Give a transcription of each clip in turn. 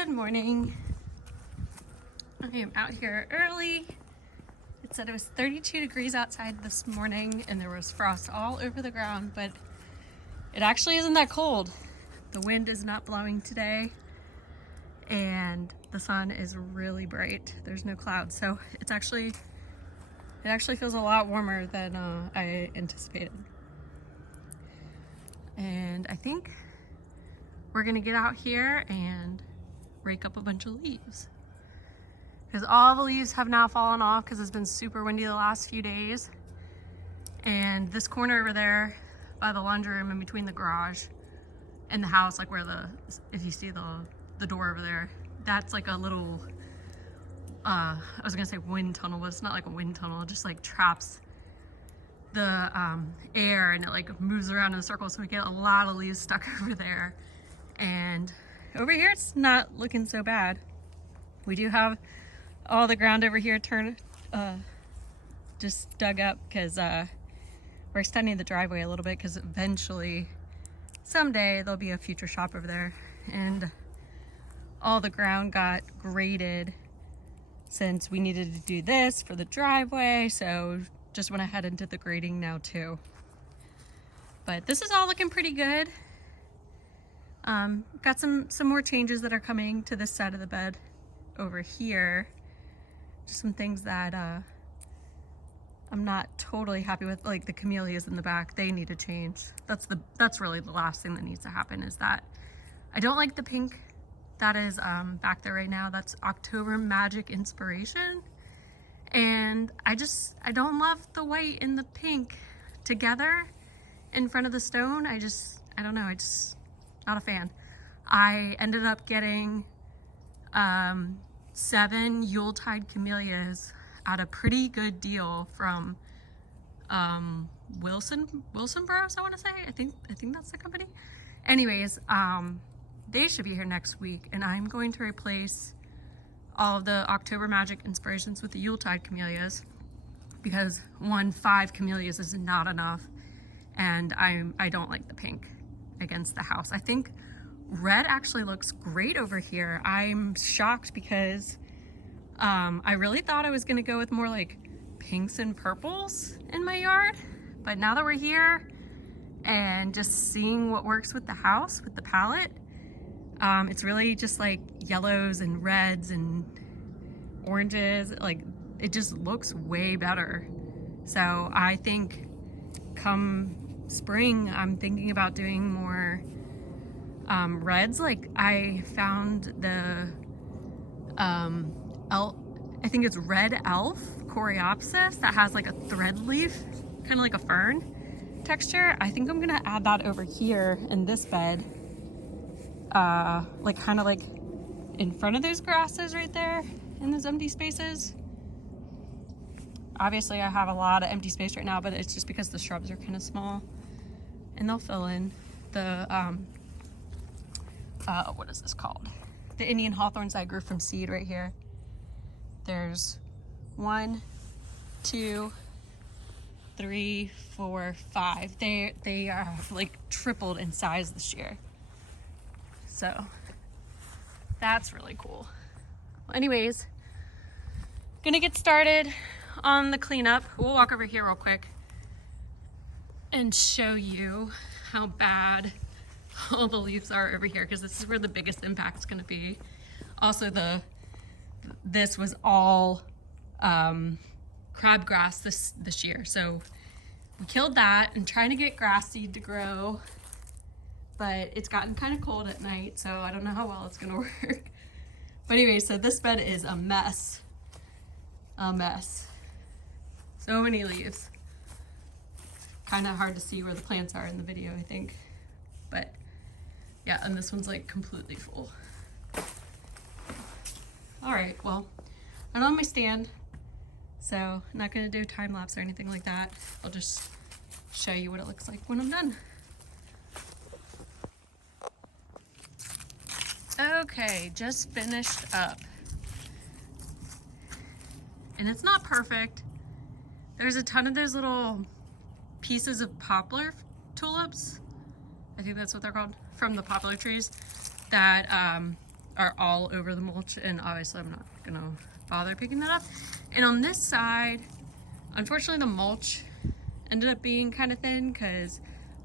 Good morning. I am out here early. It said it was 32 degrees outside this morning and there was frost all over the ground, but it actually isn't that cold. The wind is not blowing today and the sun is really bright. There's no clouds, so it actually feels a lot warmer than I anticipated. And I think we're gonna get out here and rake up a bunch of leaves, because all the leaves have now fallen off because it's been super windy the last few days. And this corner over there by the laundry room in between the garage and the house, like where if you see the door over there, that's like a little I was gonna say wind tunnel, but it's not like a wind tunnel. It just like traps the air and it like moves around in a circle, so we get a lot of leaves stuck over there. And over here it's not looking so bad. We do have all the ground over here just dug up because we're extending the driveway a little bit, because eventually someday there'll be a future shop over there, and all the ground got graded since we needed to do this for the driveway, so just went ahead and did the grading now too. But this is all looking pretty good. Got some more changes that are coming to this side of the bed over here. Just some things that I'm not totally happy with, like the camellias in the back. They need to change. That's really the last thing that needs to happen, is that I don't like the pink that is back there right now. That's October Magic Inspiration, and I don't love the white and the pink together in front of the stone. I don't know, not a fan. I ended up getting 7 Yuletide camellias at a pretty good deal from Wilson Bros, I want to say. I think that's the company. Anyways, they should be here next week, and I'm going to replace all of the October Magic Inspirations with the Yuletide camellias, because 5 camellias is not enough, and I don't like the pink against the house. I think red actually looks great over here. I'm shocked because I really thought I was gonna go with more like pinks and purples in my yard, but now that we're here and just seeing what works with the house, with the palette, it's really just like yellows and reds and oranges. Like, it just looks way better. So I think come spring, I'm thinking about doing more reds. Like, I found the I think it's red elf coreopsis that has like a thread leaf, kind of like a fern texture. I think I'm gonna add that over here in this bed, like kind of like in front of those grasses right there in those empty spaces. Obviously I have a lot of empty space right now, but it's just because the shrubs are kind of small, and they'll fill in the what is this called? The Indian hawthorns I grew from seed right here. There's 1, 2, 3, 4, 5. They are like tripled in size this year. So that's really cool. Well, anyways, gonna get started on the cleanup. We'll walk over here real quick and show you how bad all the leaves are over here, because this is where the biggest impact's gonna be. Also, this was all crabgrass this year, so we killed that and trying to get grass seed to grow, but it's gotten kind of cold at night, so I don't know how well it's gonna work. But anyway, so this bed is a mess. So many leaves. Kind of hard to see where the plants are in the video, I think, but yeah, and this one's like completely full. All right, well, I'm on my stand, so I'm not gonna do a time lapse or anything like that. I'll just show you what it looks like when I'm done. Okay, just finished up. And it's not perfect. There's a ton of those little pieces of poplar tulips, I think that's what they're called, from the poplar trees, that are all over the mulch, and obviously I'm not gonna bother picking that up. And on this side, unfortunately the mulch ended up being kind of thin because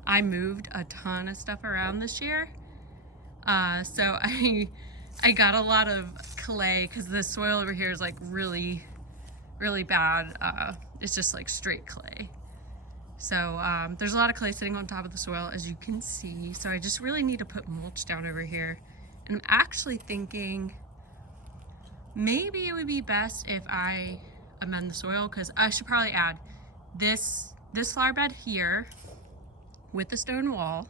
I moved a ton of stuff around this year. So I got a lot of clay because the soil over here is like really bad. It's just like straight clay. So there's a lot of clay sitting on top of the soil, as you can see. So I just really need to put mulch down over here. And I'm actually thinking maybe it would be best if I amend the soil, because I should probably add this flower bed here with the stone wall,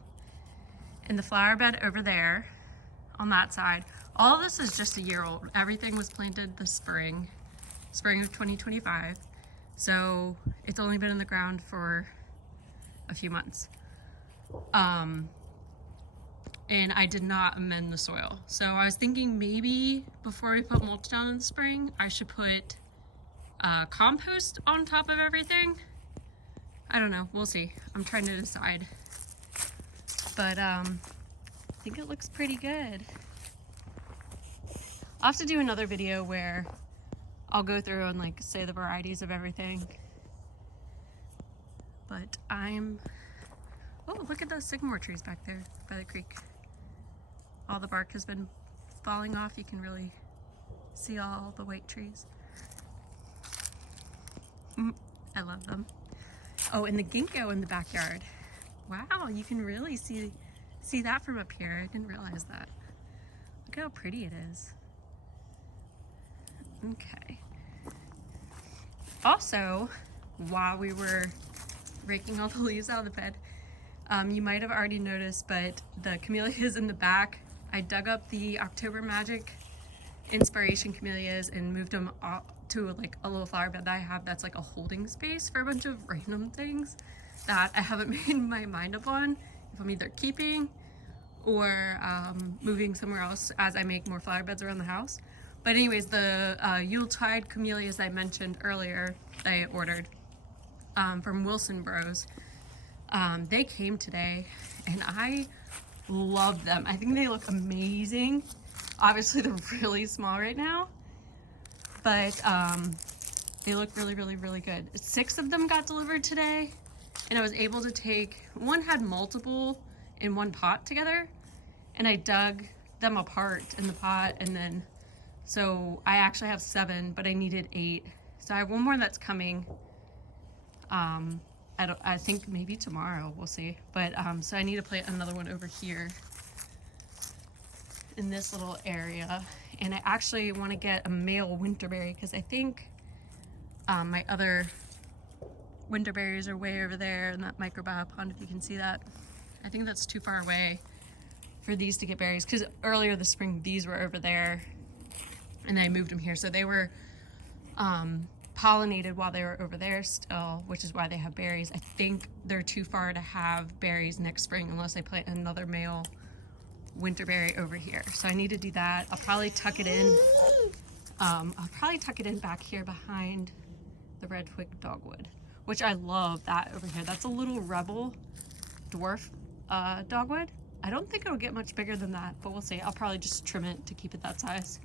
and the flower bed over there on that side. All of this is just a year old. Everything was planted the spring of 2025. So it's only been in the ground for a few months. And I did not amend the soil. So I was thinking maybe before we put mulch down in the spring, I should put compost on top of everything. I don't know, we'll see. I'm trying to decide. But I think it looks pretty good. I'll have to do another video where I'll go through and like say the varieties of everything. But oh, look at those sycamore trees back there by the creek. All the bark has been falling off. You can really see all the white trees. I love them. Oh, and the ginkgo in the backyard. Wow, you can really see that from up here. I didn't realize that. Look how pretty it is. Okay. Also, while we were raking all the leaves out of the bed, you might have already noticed, but the camellias in the back, I dug up the October Magic Inspiration camellias and moved them to like a little flower bed that I have that's like a holding space for a bunch of random things that I haven't made my mind up on if I'm either keeping or moving somewhere else as I make more flower beds around the house. But anyways, the Yuletide camellias I mentioned earlier that I ordered from Wilson Bros, they came today and I love them. I think they look amazing. Obviously they're really small right now, but they look really good. 6 of them got delivered today, and I was able to take, one had multiple in one pot together, and I dug them apart in the pot, and then, so I actually have 7, but I needed 8. So I have one more that's coming. I think maybe tomorrow, we'll see. But so I need to plant another one over here in this little area. And I actually want to get a male winterberry because I think my other winterberries are way over there in that microbiome pond, if you can see that. I think that's too far away for these to get berries, because earlier this spring these were over there and I moved them here. So they were pollinated while they were over there still, which is why they have berries. I think they're too far to have berries next spring unless I plant another male winterberry over here. So I need to do that. I'll probably tuck it in. I'll probably tuck it in back here behind the red twig dogwood, which I love that over here. That's a little rebel dwarf dogwood. I don't think it'll get much bigger than that, but we'll see. I'll probably just trim it to keep it that size.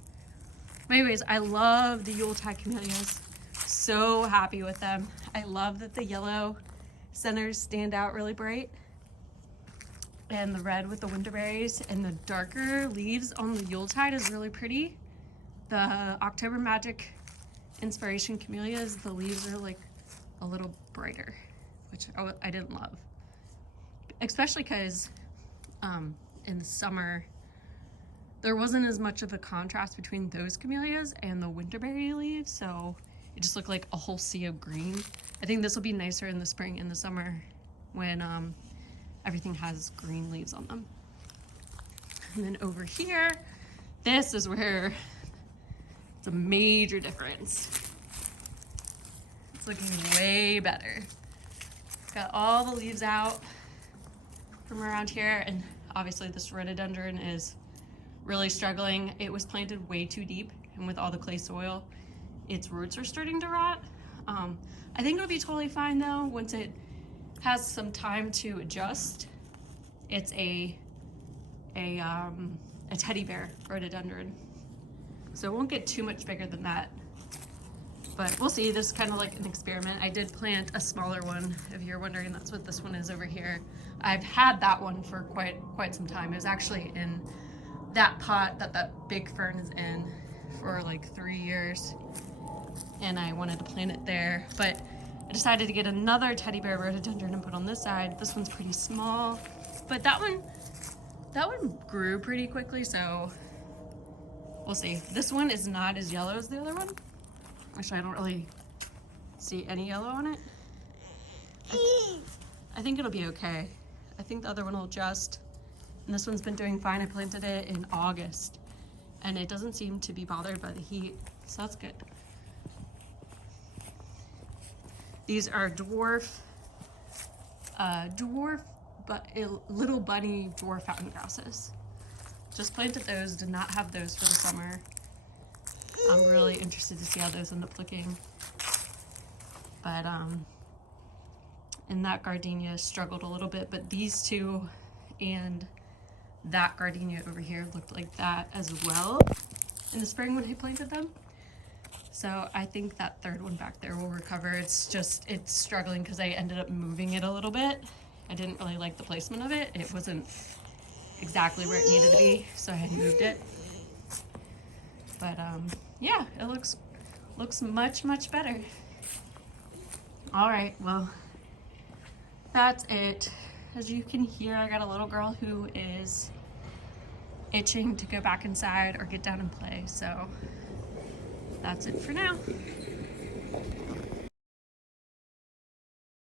But anyways, I love the Yuletide camellias. So happy with them. I love that the yellow centers stand out really bright, and the red with the winterberries, and the darker leaves on the Yuletide is really pretty. The October Magic Inspiration camellias, the leaves are like a little brighter, which I didn't love, especially because in the summer there wasn't as much of a contrast between those camellias and the winterberry leaves, so it just looked like a whole sea of green. I think this will be nicer in the spring and the summer when everything has green leaves on them. And then over here, this is where it's a major difference. It's looking way better. Got all the leaves out from around here, and obviously this rhododendron is really struggling. It was planted way too deep, and with all the clay soil, its roots are starting to rot. I think it'll be totally fine though once it has some time to adjust. It's a a teddy bear rhododendron. So it won't get too much bigger than that. But we'll see. This is kind of like an experiment. I did plant a smaller one. If you're wondering, that's what this one is over here. I've had that one for quite some time. It was actually in that pot that big fern is in for like 3 years. And I wanted to plant it there. But I decided to get another teddy bear rhododendron and put on this side. This one's pretty small. But that one grew pretty quickly, so we'll see. This one is not as yellow as the other one. Actually, I don't really see any yellow on it. I think it'll be okay. I think the other one will adjust. And this one's been doing fine. I planted it in August, and it doesn't seem to be bothered by the heat, so that's good. These are little bunny dwarf fountain grasses. Just planted those, did not have those for the summer. I'm really interested to see how those end up looking. But, and that gardenia struggled a little bit, but these two and that gardenia over here looked like that as well in the spring when I planted them. So I think that third one back there will recover. It's struggling because I ended up moving it a little bit. I didn't really like the placement of it. It wasn't exactly where it needed to be, so I had moved it. But yeah, it looks much better. All right, well, that's it. As you can hear, I got a little girl who is itching to go back inside or get down and play, so that's it for now.